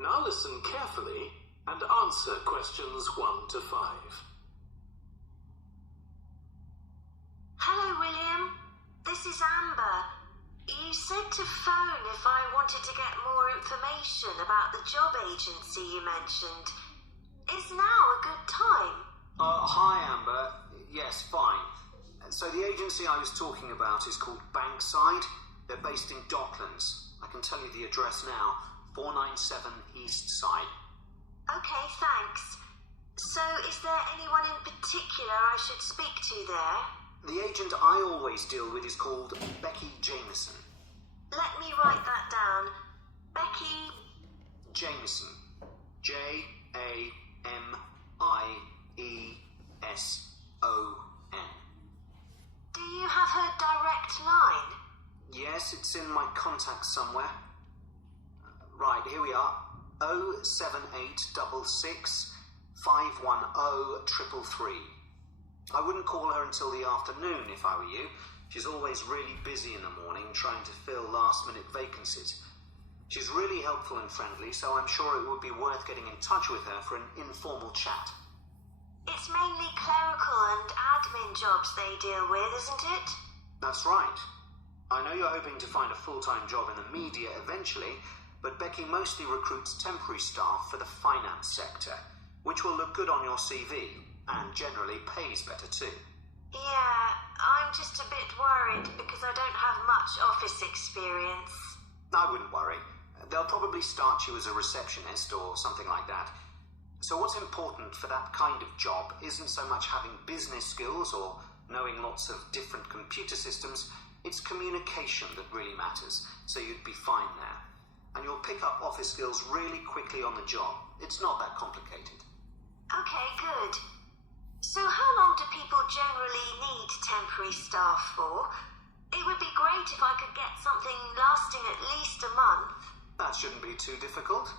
Now listen carefully and answer questions 1 to 5. Hello, William. This is Amber. You said to phone if I wanted to get more information about the job agency you mentioned. Is now a good time? Hi, Amber. Yes, fine. So the agency I was talking about is called Bankside. They're based in Docklands. I can tell you the address now. 497 East Side. Okay, thanks. So is there anyone in particular I should speak to there? The agent I always deal with is called Becky Jameson. Let me write that down. Becky Jameson. Jameson. Do you have her direct line? Yes, it's in my contacts somewhere. Right, here we are. 07866 510 333. I wouldn't call her until the afternoon if I were you. She's always really busy in the morning trying to fill last-minute vacancies. She's really helpful and friendly, so I'm sure it would be worth getting in touch with her for an informal chat. It's mainly clerical and admin jobs they deal with, isn't it? That's right. I know you're hoping to find a full-time job in the media eventually, but Becky mostly recruits temporary staff for the finance sector, which will look good on your CV and generally pays better too. Yeah, I'm just a bit worried because I don't have much office experience. I wouldn't worry. They'll probably start you as a receptionist or something like that. So what's important for that kind of job isn't so much having business skills or knowing lots of different computer systems. It's communication that really matters, so you'd be fine there. And you'll pick up office skills really quickly on the job. It's not that complicated. Okay, good. So how long do people generally need temporary staff for? It would be great if I could get something lasting at least a month. That shouldn't be too difficult.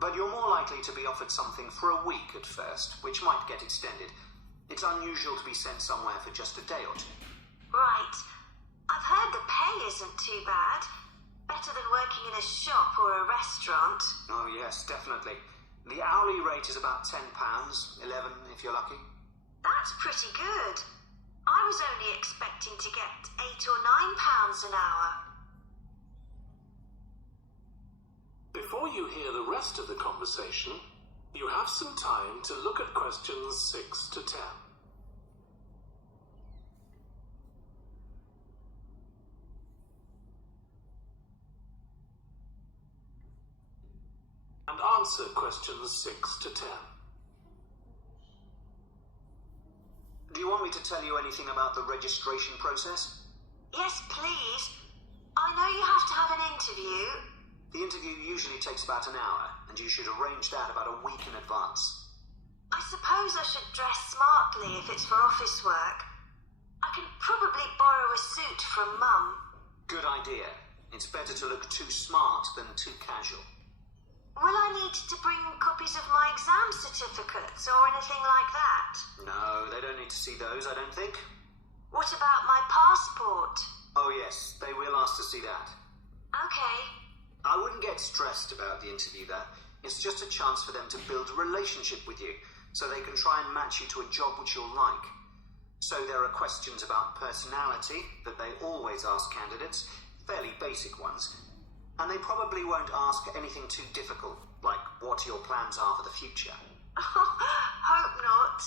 But you're more likely to be offered something for a week at first, which might get extended. It's unusual to be sent somewhere for just a day or two. Right. I've heard the pay isn't too bad. Better than working in a shop or a restaurant. Oh yes, definitely. The hourly rate is about £10, 11 if you're lucky. That's pretty good. I was only expecting to get £8 or £9 an hour. Before you hear the rest of the conversation, you have some time to look at questions 6 to 10. And answer questions 6 to 10. Do you want me to tell you anything about the registration process? Yes, please. I know you have to have an interview. The interview usually takes about an hour, and you should arrange that about a week in advance. I suppose I should dress smartly if it's for office work. I can probably borrow a suit from Mum. Good idea. It's better to look too smart than too casual. Will I need to bring copies of my exam certificates or anything like that? No, they don't need to see those, I don't think. What about my passport? Oh yes, they will ask to see that. Okay. I wouldn't get stressed about the interview there. It's just a chance for them to build a relationship with you, so they can try and match you to a job which you'll like. So there are questions about personality that they always ask candidates, fairly basic ones. And they probably won't ask anything too difficult, like what your plans are for the future. Hope not.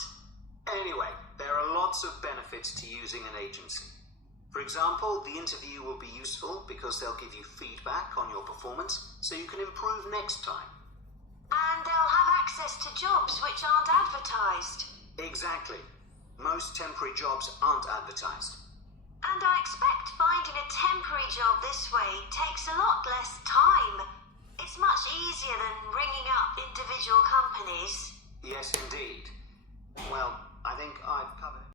Anyway, there are lots of benefits to using an agency. For example, the interview will be useful because they'll give you feedback on your performance so you can improve next time. And they'll have access to jobs which aren't advertised. Exactly. Most temporary jobs aren't advertised. And I expect finding a temporary job this way takes a lot less time. It's much easier than ringing up individual companies. Yes, indeed. Well, I think I've covered it.